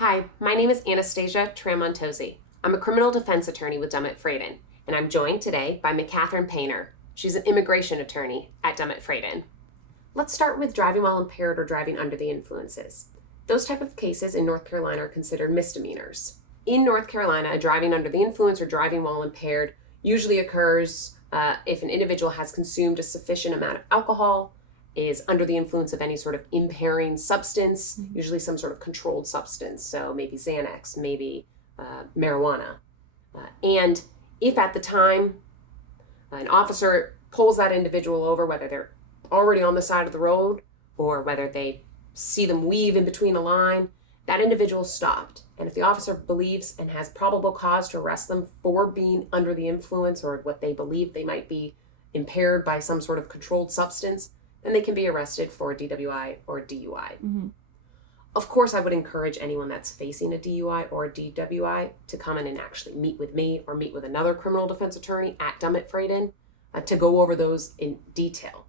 Hi, my name is Anastasia Tramontozzi. I'm a criminal defense attorney with Dummit Fradin, and I'm joined today by McCathern Painter. She's an immigration attorney at Dummit Fradin. Let's start with driving while impaired or driving under the influences. Those type of cases in North Carolina are considered misdemeanors. In North Carolina, driving under the influence or driving while impaired usually occurs if an individual has consumed a sufficient amount of alcohol, is under the influence of any sort of impairing substance, usually some sort of controlled substance, so maybe Xanax, maybe marijuana. And if at the time an officer pulls that individual over, whether they're already on the side of the road or whether they see them weave in between a line, that individual is stopped. And if the officer believes and has probable cause to arrest them for being under the influence or what they believe they might be impaired by some sort of controlled substance, then they can be arrested for a DWI or DUI. Of course, I would encourage anyone that's facing a DUI or a DWI to come in and actually meet with me or meet with another criminal defense attorney at Dummit Fradin to go over those in detail.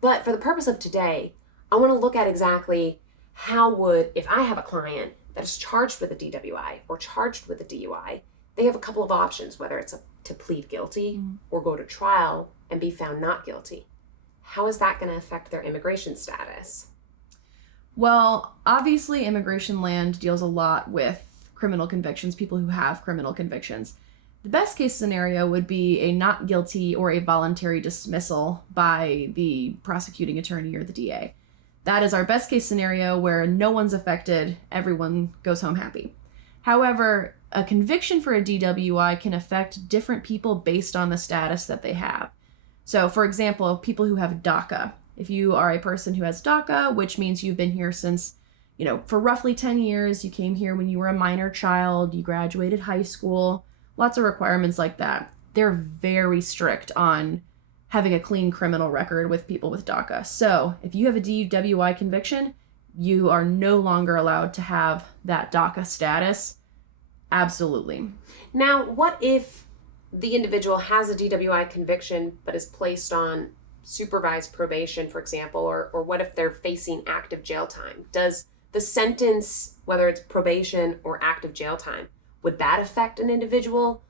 But for the purpose of today, I want to look at exactly how would, if I have a client that is charged with a DWI or charged with a DUI, they have a couple of options, whether it's to plead guilty or go to trial and be found not guilty. How is that going to affect their immigration status? Well, obviously, immigration land deals a lot with criminal convictions, people who have criminal convictions. The best case scenario would be a not guilty or a voluntary dismissal by the prosecuting attorney or the DA. That is our best case scenario where no one's affected, everyone goes home happy. However, a conviction for a DWI can affect different people based on the status that they have. So, for example, people who have DACA. If you are a person who has DACA, which means you've been here since, for roughly 10 years, you came here when you were a minor child, you graduated high school, lots of requirements like that. They're very strict on having a clean criminal record with people with DACA. So, if you have a DWI conviction, you are no longer allowed to have that DACA status. Absolutely. Now, what if the individual has a DWI conviction but is placed on supervised probation, for example, or what if they're facing active jail time? Does the sentence, whether it's probation or active jail time, would that affect an individual?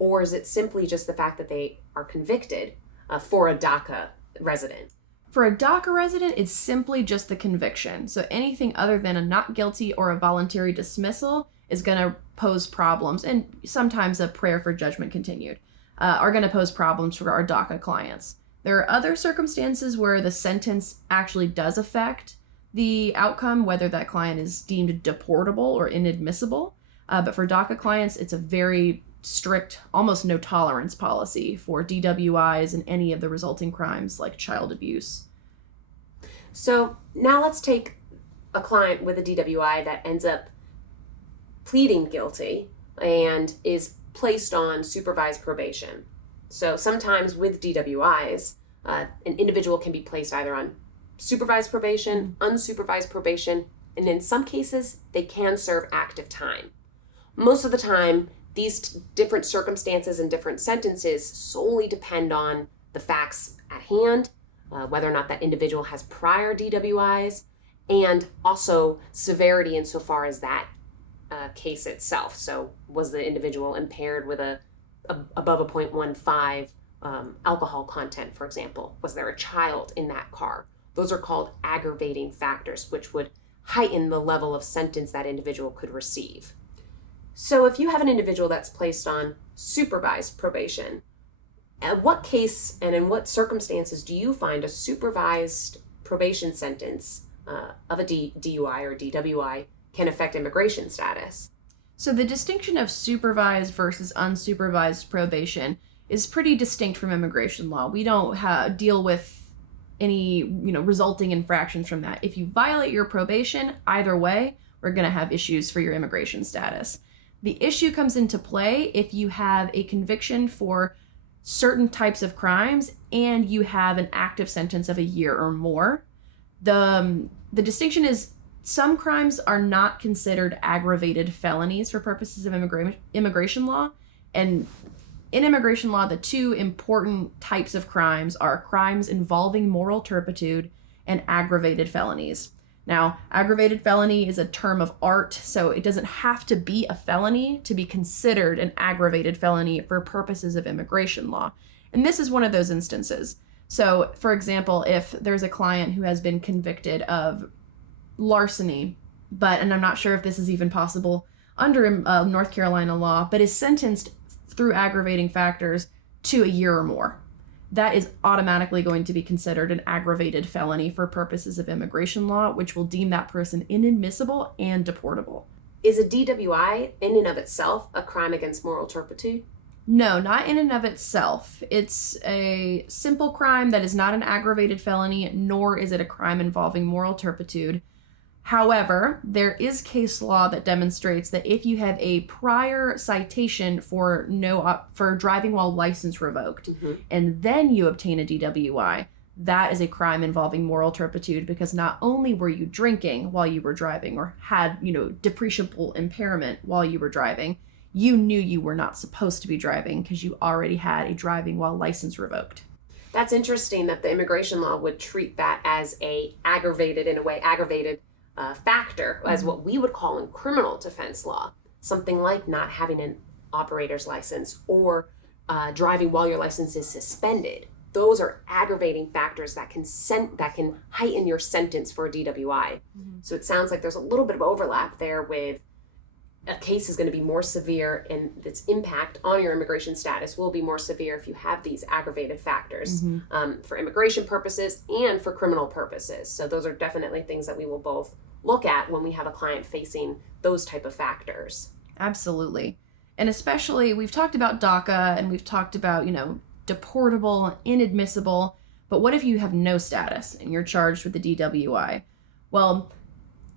Or is it simply just the fact that they are convicted for a DACA resident? For a DACA resident, it's simply just the conviction. So anything other than a not guilty or a voluntary dismissal is going to pose problems, and sometimes a prayer for judgment continued, are going to pose problems for our DACA clients. There are other circumstances where the sentence actually does affect the outcome, whether that client is deemed deportable or inadmissible. But for DACA clients, it's a very strict, almost no tolerance policy for DWIs and any of the resulting crimes like child abuse. So now let's take a client with a DWI that ends up pleading guilty and is placed on supervised probation. So sometimes with DWIs, an individual can be placed either on supervised probation, unsupervised probation, and in some cases, they can serve active time. Most of the time, these different circumstances and different sentences solely depend on the facts at hand, whether or not that individual has prior DWIs, and also severity insofar as that case itself. So was the individual impaired with above a 0.15 alcohol content, for example? Was there a child in that car? Those are called aggravating factors, which would heighten the level of sentence that individual could receive. So if you have an individual that's placed on supervised probation, at what case and in what circumstances do you find a supervised probation sentence of a DUI or DWI can affect immigration status? So the distinction of supervised versus unsupervised probation is pretty distinct from immigration law. We don't deal with any, resulting infractions from that. If you violate your probation, either way, we're going to have issues for your immigration status. The issue comes into play if you have a conviction for certain types of crimes and you have an active sentence of a year or more. The distinction is some crimes are not considered aggravated felonies for purposes of immigration law. And in immigration law, the two important types of crimes are crimes involving moral turpitude and aggravated felonies. Now, aggravated felony is a term of art, so it doesn't have to be a felony to be considered an aggravated felony for purposes of immigration law. And this is one of those instances. So, for example, if there's a client who has been convicted of larceny, and I'm not sure if this is even possible under North Carolina law, but is sentenced through aggravating factors to a year or more, that is automatically going to be considered an aggravated felony for purposes of immigration law, which will deem that person inadmissible and deportable. Is a DWI in and of itself a crime against moral turpitude? No, not in and of itself. It's a simple crime that is not an aggravated felony, nor is it a crime involving moral turpitude. However, there is case law that demonstrates that if you have a prior citation for driving while license revoked, and then you obtain a DWI, that is a crime involving moral turpitude, because not only were you drinking while you were driving or had, depreciable impairment while you were driving, you knew you were not supposed to be driving because you already had a driving while license revoked. That's interesting that the immigration law would treat that as aggravated factor, as what we would call in criminal defense law, something like not having an operator's license or driving while your license is suspended. Those are aggravating factors that can heighten your sentence for a DWI. So it sounds like there's a little bit of overlap there with a case is going to be more severe, and its impact on your immigration status will be more severe if you have these aggravated factors for immigration purposes and for criminal purposes. So those are definitely things that we will both look at when we have a client facing those type of factors. Absolutely. And especially, we've talked about DACA and we've talked about, deportable, inadmissible, but what if you have no status and you're charged with the DWI? Well,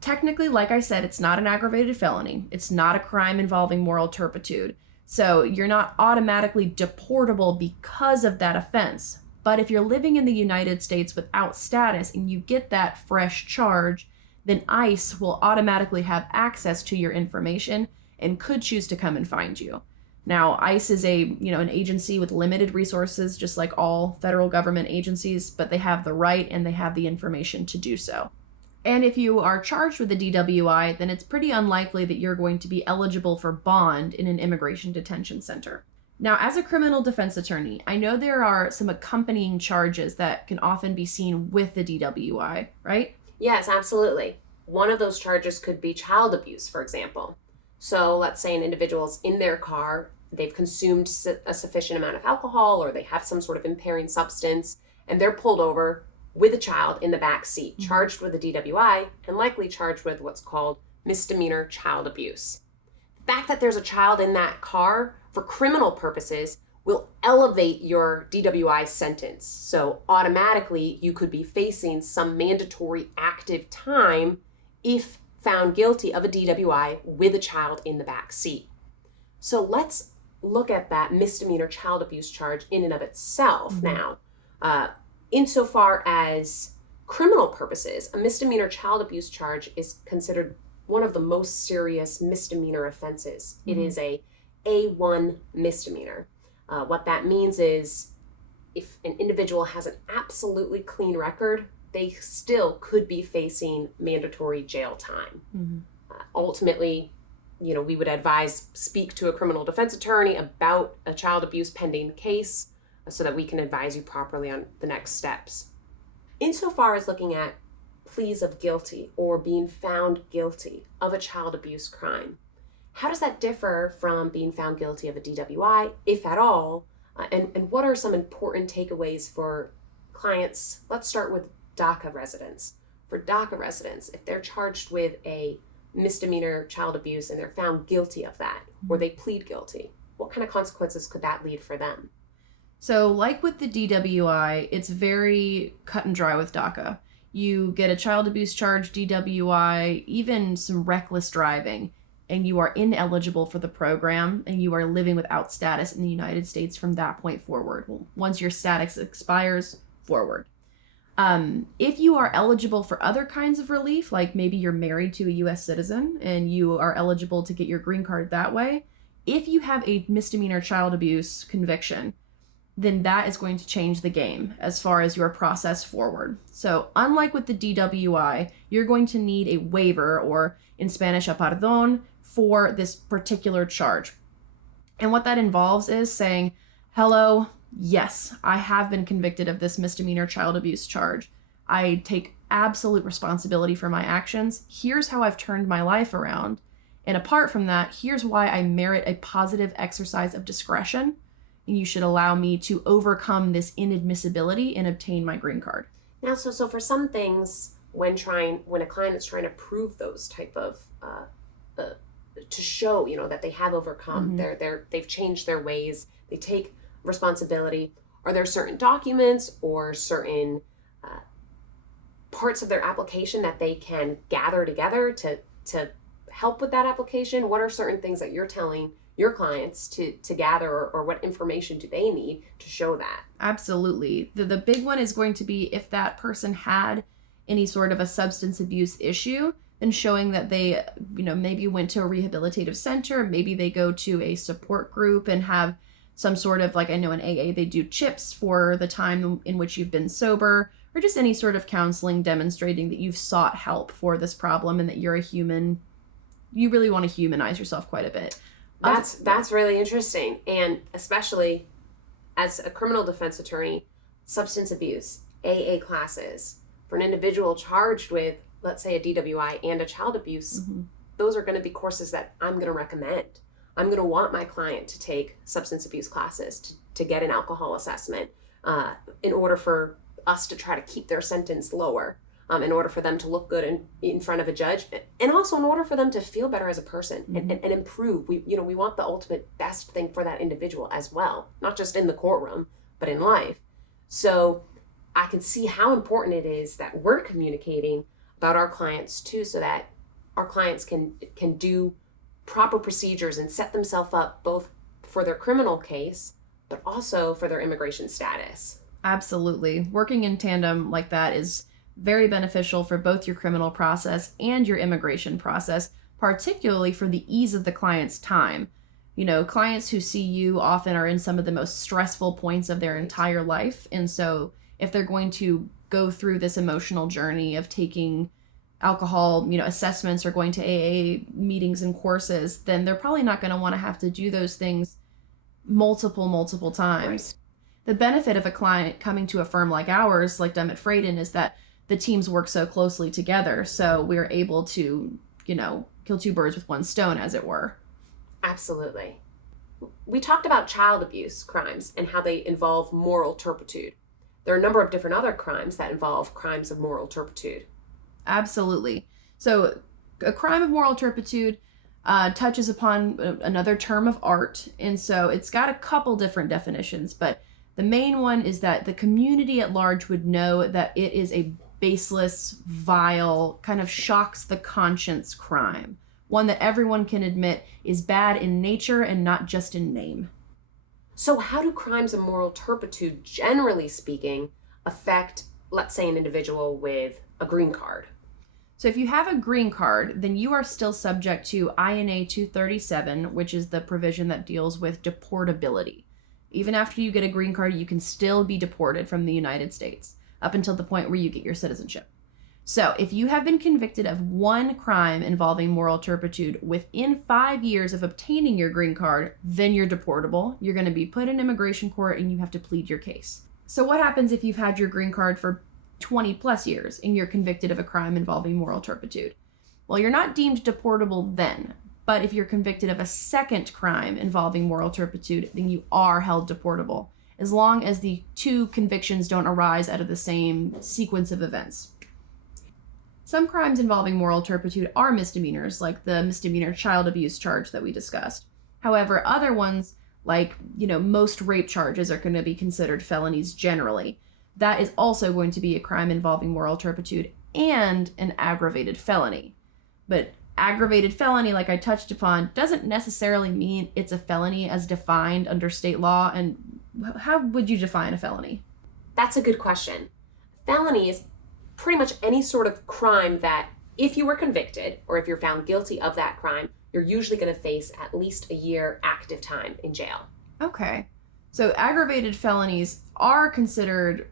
technically, like I said, it's not an aggravated felony. It's not a crime involving moral turpitude. So you're not automatically deportable because of that offense. But if you're living in the United States without status and you get that fresh charge, then ICE will automatically have access to your information and could choose to come and find you. Now, ICE is an agency with limited resources, just like all federal government agencies, but they have the right and they have the information to do so. And if you are charged with a DWI, then it's pretty unlikely that you're going to be eligible for bond in an immigration detention center. Now, as a criminal defense attorney, I know there are some accompanying charges that can often be seen with the DWI, right? Yes, absolutely. One of those charges could be child abuse, for example. So let's say an individual's in their car, they've consumed a sufficient amount of alcohol, or they have some sort of impairing substance, and they're pulled over with a child in the back seat, charged with a DWI, and likely charged with what's called misdemeanor child abuse. The fact that there's a child in that car for criminal purposes will elevate your DWI sentence. So automatically you could be facing some mandatory active time if found guilty of a DWI with a child in the back seat. So let's look at that misdemeanor child abuse charge in and of itself now. Insofar as criminal purposes, a misdemeanor child abuse charge is considered one of the most serious misdemeanor offenses. It is a A1 misdemeanor. What that means is if an individual has an absolutely clean record, they still could be facing mandatory jail time. Ultimately, we would advise speak to a criminal defense attorney about a child abuse pending case so that we can advise you properly on the next steps. Insofar as looking at pleas of guilty or being found guilty of a child abuse crime, how does that differ from being found guilty of a DWI, if at all? And what are some important takeaways for clients? Let's start with DACA residents. For DACA residents, if they're charged with a misdemeanor child abuse and they're found guilty of that, or they plead guilty, what kind of consequences could that lead for them? So like with the DWI, it's very cut and dry with DACA. You get a child abuse charge, DWI, even some reckless driving, and you are ineligible for the program and you are living without status in the United States from that point forward. Once your status expires, forward. If you are eligible for other kinds of relief, like maybe you're married to a U.S. citizen and you are eligible to get your green card that way, if you have a misdemeanor child abuse conviction, then that is going to change the game as far as your process forward. So unlike with the DWI, you're going to need a waiver, or in Spanish, a pardon, for this particular charge. And what that involves is saying, hello, yes, I have been convicted of this misdemeanor child abuse charge. I take absolute responsibility for my actions. Here's how I've turned my life around. And apart from that, here's why I merit a positive exercise of discretion. And you should allow me to overcome this inadmissibility and obtain my green card. Now, so for some things, when a client is trying to prove those type of to show, that they have overcome, they've changed their ways, they take responsibility. Are there certain documents or certain parts of their application that they can gather together to help with that application? What are certain things that you're telling your clients to gather, or what information do they need to show that? Absolutely. The big one is going to be if that person had any sort of a substance abuse issue, then showing that they, maybe went to a rehabilitative center, maybe they go to a support group and have some sort of, like I know in AA, they do chips for the time in which you've been sober, or just any sort of counseling demonstrating that you've sought help for this problem and that you're a human. You really want to humanize yourself quite a bit. That's really interesting. And especially as a criminal defense attorney, substance abuse, AA classes, for an individual charged with, let's say, a DWI and a child abuse, those are going to be courses that I'm going to recommend. I'm going to want my client to take substance abuse classes, to get an alcohol assessment, in order for us to try to keep their sentence lower, in order for them to look good in front of a judge, and also in order for them to feel better as a person and improve. We want the ultimate best thing for that individual as well, not just in the courtroom, but in life. So I can see how important it is that we're communicating about our clients too, so that our clients can do proper procedures and set themselves up both for their criminal case, but also for their immigration status. Absolutely. Working in tandem like that is very beneficial for both your criminal process and your immigration process, particularly for the ease of the client's time. Clients who see you often are in some of the most stressful points of their entire life. And so if they're going to go through this emotional journey of taking alcohol, assessments, or going to AA meetings and courses, then they're probably not going to want to have to do those things multiple times. Right. The benefit of a client coming to a firm like ours, like Dummit Fradin, is that the teams work so closely together. So we're able to, kill two birds with one stone, as it were. Absolutely. We talked about child abuse crimes and how they involve moral turpitude. There are a number of different other crimes that involve crimes of moral turpitude. Absolutely. So a crime of moral turpitude touches upon another term of art. And so it's got a couple different definitions, but the main one is that the community at large would know that it is a baseless, vile, kind of shocks the conscience crime. One that everyone can admit is bad in nature and not just in name. So how do crimes of moral turpitude, generally speaking, affect, let's say, an individual with a green card? So if you have a green card, then you are still subject to INA 237, which is the provision that deals with deportability. Even after you get a green card, you can still be deported from the United States up until the point where you get your citizenship. So if you have been convicted of one crime involving moral turpitude within 5 years of obtaining your green card, then you're deportable. You're going to be put in immigration court and you have to plead your case. So what happens if you've had your green card for 20 plus years and you're convicted of a crime involving moral turpitude? Well, you're not deemed deportable then, but if you're convicted of a second crime involving moral turpitude, then you are held deportable, as long as the two convictions don't arise out of the same sequence of events. Some crimes involving moral turpitude are misdemeanors, like the misdemeanor child abuse charge that we discussed. However, other ones, like, most rape charges are going to be considered felonies generally. That is also going to be a crime involving moral turpitude and an aggravated felony. But aggravated felony, like I touched upon, doesn't necessarily mean it's a felony as defined under state law. And how would you define a felony? That's a good question. Felony is pretty much any sort of crime that, if you were convicted or if you're found guilty of that crime, you're usually going to face at least a year active time in jail. Okay. So aggravated felonies are considered,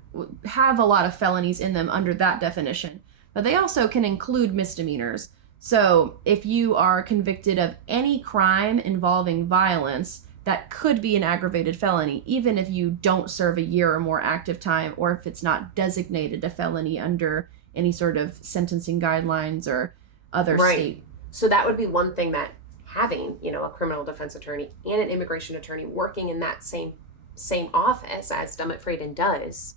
have a lot of felonies in them under that definition, but they also can include misdemeanors. So if you are convicted of any crime involving violence, that could be an aggravated felony, even if you don't serve a year or more active time, or if it's not designated a felony under any sort of sentencing guidelines or other state. So that would be one thing that having, a criminal defense attorney and an immigration attorney working in that same office as Dummit Fradin does,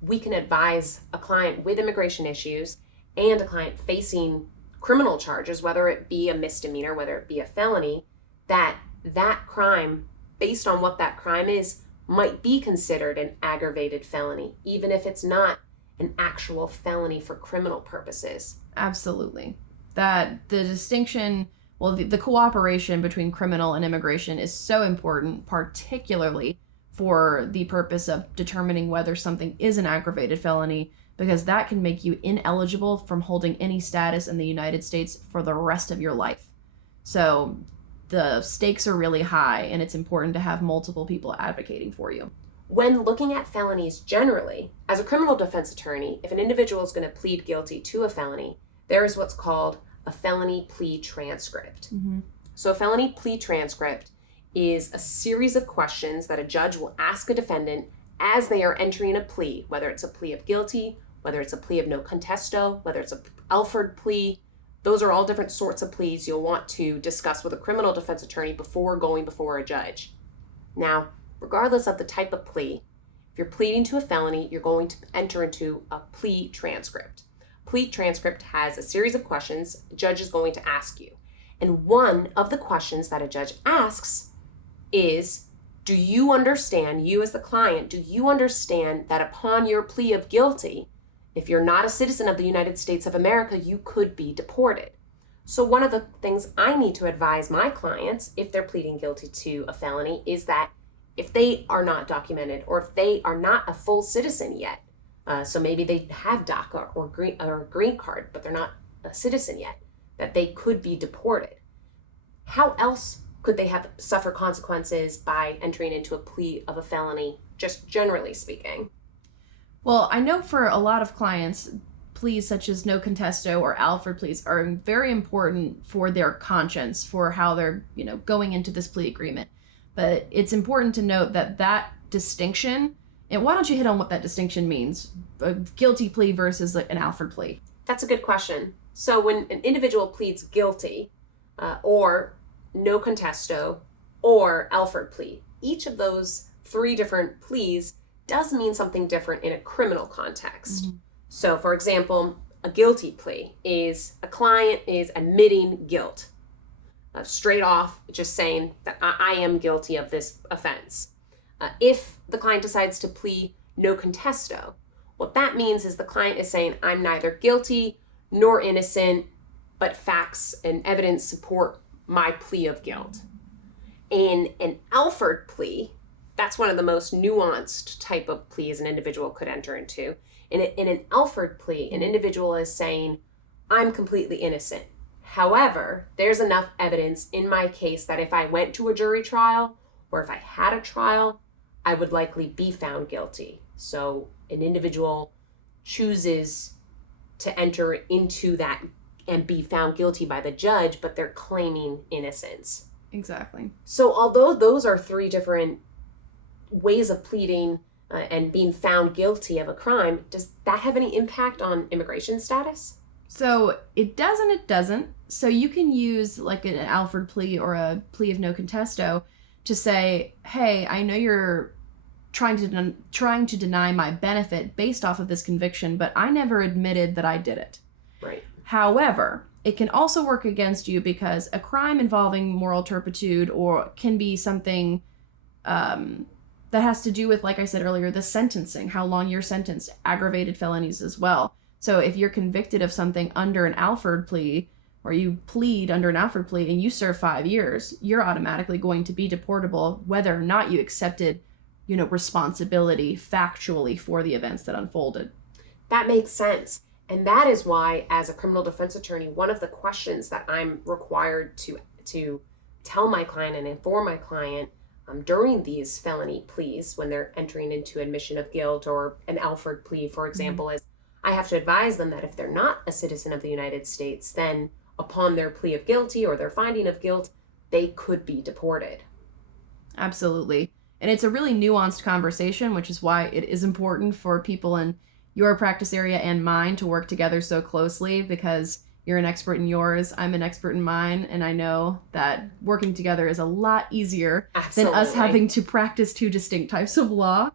we can advise a client with immigration issues and a client facing criminal charges, whether it be a misdemeanor, whether it be a felony, that crime, based on what that crime is, might be considered an aggravated felony, even if it's not an actual felony for criminal purposes. Absolutely. That the distinction, the cooperation between criminal and immigration is so important, particularly for the purpose of determining whether something is an aggravated felony, because that can make you ineligible from holding any status in the United States for the rest of your life. So the stakes are really high, and it's important to have multiple people advocating for you. When looking at felonies generally, as a criminal defense attorney, if an individual is going to plead guilty to a felony, there is what's called a felony plea transcript. Mm-hmm. So a felony plea transcript is a series of questions that a judge will ask a defendant as they are entering a plea, whether it's a plea of guilty, whether it's a plea of no contesto, whether it's an Alford plea. Those are all different sorts of pleas you'll want to discuss with a criminal defense attorney before going before a judge. Now, regardless of the type of plea, if you're pleading to a felony, you're going to enter into a plea transcript. Plea transcript has a series of questions a judge is going to ask you. And one of the questions that a judge asks is, do you understand, you as the client, do you understand that upon your plea of guilty, if you're not a citizen of the United States of America, you could be deported? So one of the things I need to advise my clients, if they're pleading guilty to a felony, is that if they are not documented or if they are not a full citizen yet, so maybe they have DACA or green card, but they're not a citizen yet, that they could be deported. How else could they suffer consequences by entering into a plea of a felony, just generally speaking? Well, I know for a lot of clients, pleas such as no contesto or Alford pleas are very important for their conscience, for how they're, going into this plea agreement. But it's important to note that distinction, and why don't you hit on what that distinction means? A guilty plea versus an Alford plea. That's a good question. So when an individual pleads guilty or no contesto or Alford plea, each of those three different pleas does mean something different in a criminal context. Mm-hmm. So for example, a guilty plea is a client is admitting guilt, straight off just saying that I am guilty of this offense. If the client decides to plead no contesto, what that means is the client is saying I'm neither guilty nor innocent, but facts and evidence support my plea of guilt. In an Alford plea, that's one of the most nuanced type of pleas an individual could enter into. In an Alford plea, an individual is saying, I'm completely innocent. However, there's enough evidence in my case that if I went to a jury trial or if I had a trial, I would likely be found guilty. So an individual chooses to enter into that and be found guilty by the judge, but they're claiming innocence. Exactly. So although those are three different ways of pleading and being found guilty of a crime, does that have any impact on immigration status? So it does and it doesn't. So you can use like an Alford plea or a plea of no contesto to say, hey, I know you're trying to deny my benefit based off of this conviction, but I never admitted that I did it. Right. However, it can also work against you because a crime involving moral turpitude or can be something that has to do with, like I said earlier, the sentencing, how long you're sentenced, aggravated felonies as well. So if you're convicted of something under an Alford plea, or you plead under an Alford plea and you serve 5 years, you're automatically going to be deportable whether or not you accepted, responsibility factually for the events that unfolded. That makes sense. And that is why, as a criminal defense attorney, one of the questions that I'm required to tell my client and inform my client during these felony pleas, when they're entering into admission of guilt, or an Alford plea, for example, is I have to advise them that if they're not a citizen of the United States, then upon their plea of guilty or their finding of guilt, they could be deported. Absolutely. And it's a really nuanced conversation, which is why it is important for people in your practice area and mine to work together so closely, because you're an expert in yours, I'm an expert in mine, and I know that working together is a lot easier than us having to practice two distinct types of law.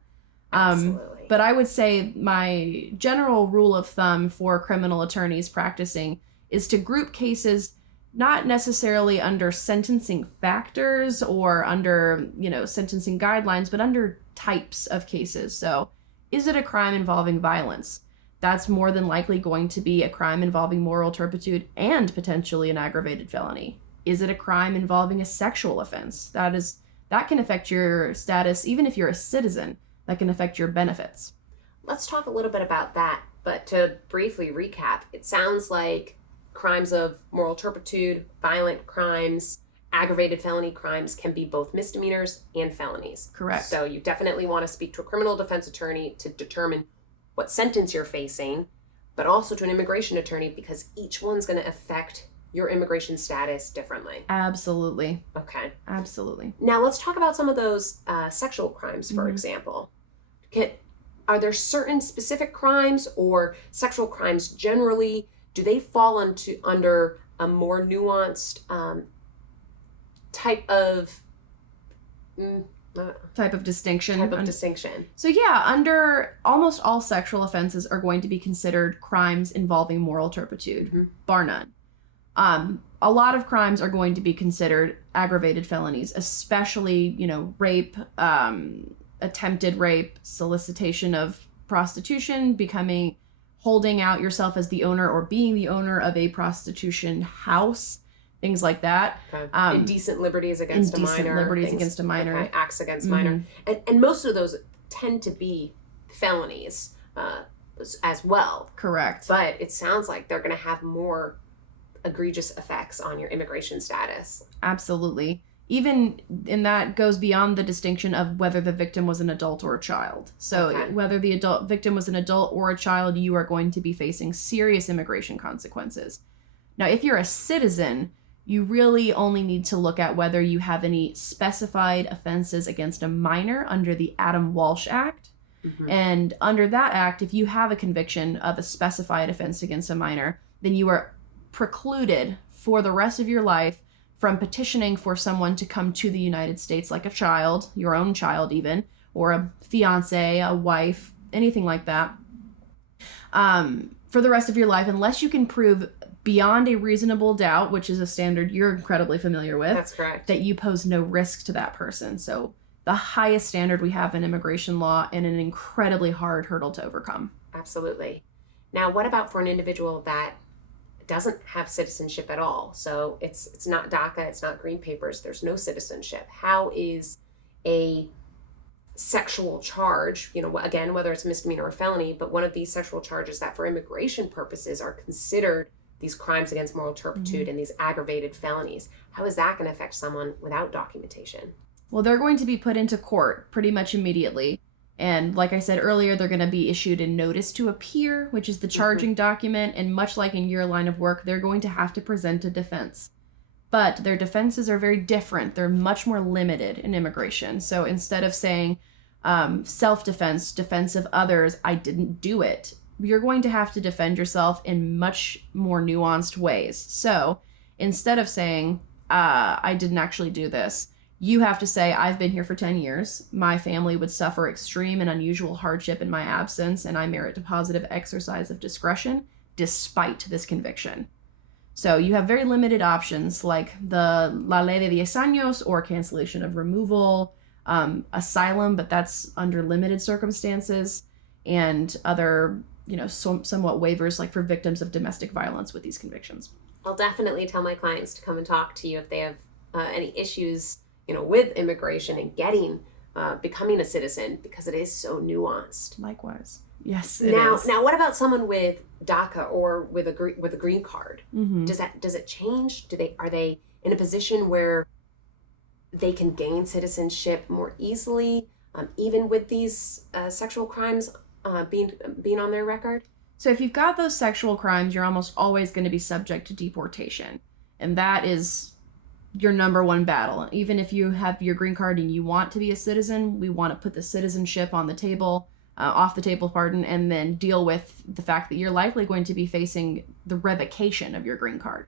But I would say my general rule of thumb for criminal attorneys practicing is to group cases not necessarily under sentencing factors or under, sentencing guidelines, but under types of cases. So, is it a crime involving violence? That's more than likely going to be a crime involving moral turpitude and potentially an aggravated felony. Is it a crime involving a sexual offense? That can affect your status, even if you're a citizen. That can affect your benefits. Let's talk a little bit about that. But to briefly recap, it sounds like crimes of moral turpitude, violent crimes, aggravated felony crimes can be both misdemeanors and felonies. Correct. So you definitely want to speak to a criminal defense attorney to determine what sentence you're facing, but also to an immigration attorney, because each one's going to affect your immigration status differently. Absolutely. Okay. Absolutely. Now let's talk about some of those sexual crimes, for example. Are there certain specific crimes or sexual crimes generally, do they fall under a more nuanced type of distinction? So yeah, under almost all sexual offenses are going to be considered crimes involving moral turpitude, bar none. A lot of crimes are going to be considered aggravated felonies, especially, rape, attempted rape, solicitation of prostitution, holding out yourself as the owner or being the owner of a prostitution house, things like that. Okay. Indecent liberties against a minor. Okay. Acts against minor. And most of those tend to be felonies as well. Correct. But it sounds like they're going to have more egregious effects on your immigration status. Absolutely. Even in that goes beyond the distinction of whether the victim was an adult or a child. So whether the victim was an adult or a child, you are going to be facing serious immigration consequences. Now, if you're a citizen, you really only need to look at whether you have any specified offenses against a minor under the Walsh Act. And under that act, if you have a conviction of a specified offense against a minor, then you are precluded for the rest of your life from petitioning for someone to come to the United States, like a child, your own child even, or a fiance, a wife, anything like that, for the rest of your life, unless you can prove beyond a reasonable doubt, which is a standard you're incredibly familiar with. That's correct. That you pose no risk to that person. So the highest standard we have in immigration law, and an incredibly hard hurdle to overcome. Absolutely. Now, what about for an individual that doesn't have citizenship at all? So it's not DACA, it's not green papers, there's no citizenship. How is a sexual charge, again, whether it's a misdemeanor or felony, but one of these sexual charges that for immigration purposes are considered these crimes against moral turpitude and these aggravated felonies, how is that going to affect someone without documentation? Well, they're going to be put into court pretty much immediately. And like I said earlier, they're going to be issued a notice to appear, which is the charging document. And much like in your line of work, they're going to have to present a defense. But their defenses are very different. They're much more limited in immigration. So instead of saying self-defense, defense of others, I didn't do it, you're going to have to defend yourself in much more nuanced ways. So instead of saying, I didn't actually do this, you have to say, I've been here for 10 years. My family would suffer extreme and unusual hardship in my absence, and I merit a positive exercise of discretion despite this conviction. So you have very limited options like the La Ley de 10 años or cancellation of removal, asylum, but that's under limited circumstances, and other, somewhat waivers like for victims of domestic violence with these convictions. I'll definitely tell my clients to come and talk to you if they have any issues with immigration and becoming a citizen, because it is so nuanced. Likewise. Yes, it is. Now, what about someone with DACA or with a green card? Mm-hmm. Does it change? Are they in a position where they can gain citizenship more easily, even with these sexual crimes being on their record? So if you've got those sexual crimes, you're almost always going to be subject to deportation. And that is your number one battle. Even if you have your green card and you want to be a citizen, we want to put the citizenship on the table, off the table, and then deal with the fact that you're likely going to be facing the revocation of your green card.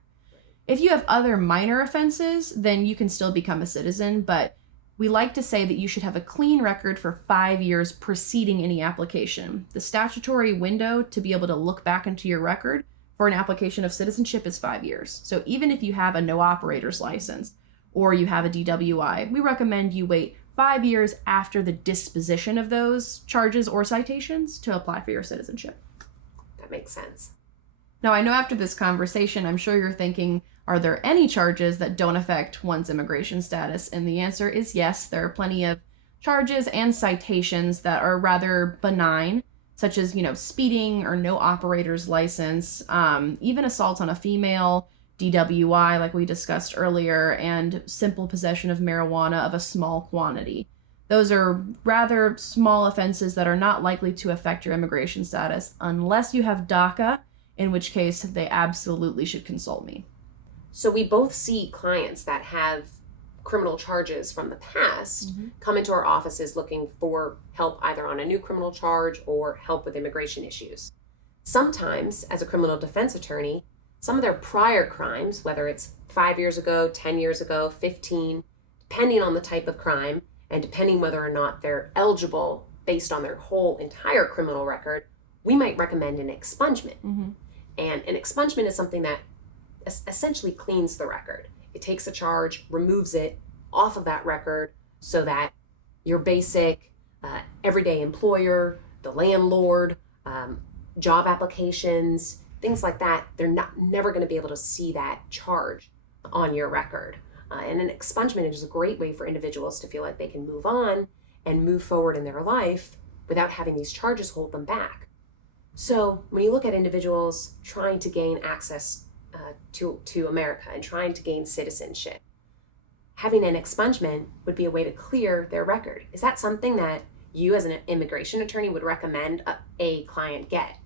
If you have other minor offenses, then you can still become a citizen, but we like to say that you should have a clean record for 5 years preceding any application. The statutory window to be able to look back into your record for an application of citizenship is 5 years. So even if you have a no operator's license or you have a DWI, we recommend you wait 5 years after the disposition of those charges or citations to apply for your citizenship. That makes sense. Now, I know after this conversation, I'm sure you're thinking, are there any charges that don't affect one's immigration status? And the answer is yes. There are plenty of charges and citations that are rather benign, such as, speeding or no operator's license, even assault on a female, DWI, like we discussed earlier, and simple possession of marijuana of a small quantity. Those are rather small offenses that are not likely to affect your immigration status unless you have DACA, in which case they absolutely should consult me. So we both see clients that have criminal charges from the past come into our offices looking for help either on a new criminal charge or help with immigration issues. Sometimes, as a criminal defense attorney, some of their prior crimes, whether it's 5 years ago, 10 years ago, 15, depending on the type of crime and depending whether or not they're eligible based on their whole entire criminal record, we might recommend an expungement. And an expungement is something that essentially cleans the record. It takes a charge, removes it off of that record so that your basic everyday employer, the landlord, job applications, things like that, they're never going to be able to see that charge on your record. And an expungement is a great way for individuals to feel like they can move on and move forward in their life without having these charges hold them back. So when you look at individuals trying to gain access to America and trying to gain citizenship, having an expungement would be a way to clear their record. Is that something that you as an immigration attorney would recommend a client get?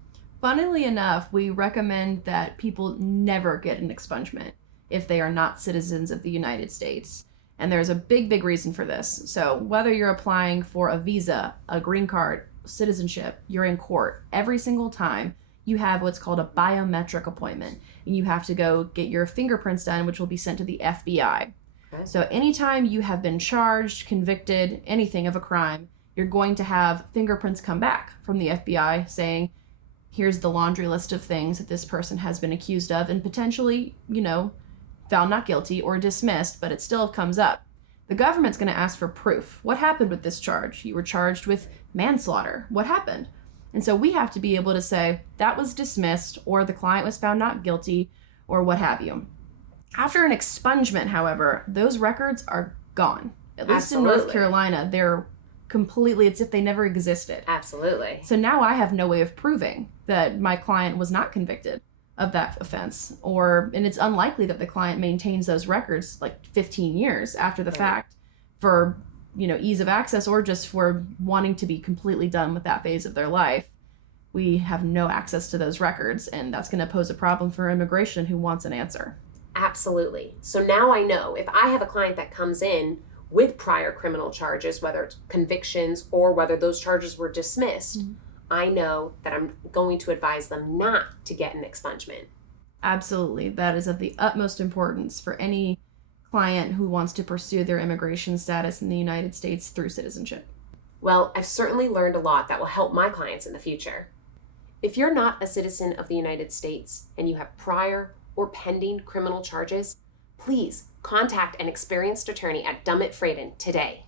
Funnily enough, we recommend that people never get an expungement if they are not citizens of the United States. And there's a big reason for this. So whether you're applying for a visa, a green card, citizenship, you're in court every single time. You have what's called a biometric appointment, and you have to go get your fingerprints done, which will be sent to the FBI. Okay. So anytime you have been charged, convicted, anything of a crime, you're going to have fingerprints come back from the FBI saying, here's the laundry list of things that this person has been accused of and potentially, found not guilty or dismissed, but it still comes up. The government's going to ask for proof. What happened with this charge? You were charged with manslaughter. What happened? And so we have to be able to say that was dismissed or the client was found not guilty or what have you. After an expungement, however, those records are gone. At least in North Carolina, they're completely, it's if they never existed. Absolutely. So now I have no way of proving that my client was not convicted of that offense, and it's unlikely that the client maintains those records like 15 years after the fact for ease of access or just for wanting to be completely done with that phase of their life. We have no access to those records, and that's going to pose a problem for immigration who wants an answer. Absolutely. So now I know if I have a client that comes in with prior criminal charges, whether it's convictions or whether those charges were dismissed, I know that I'm going to advise them not to get an expungement. Absolutely. That is of the utmost importance for any client who wants to pursue their immigration status in the United States through citizenship. Well, I've certainly learned a lot that will help my clients in the future. If you're not a citizen of the United States and you have prior or pending criminal charges, please contact an experienced attorney at Dummit Fradin today.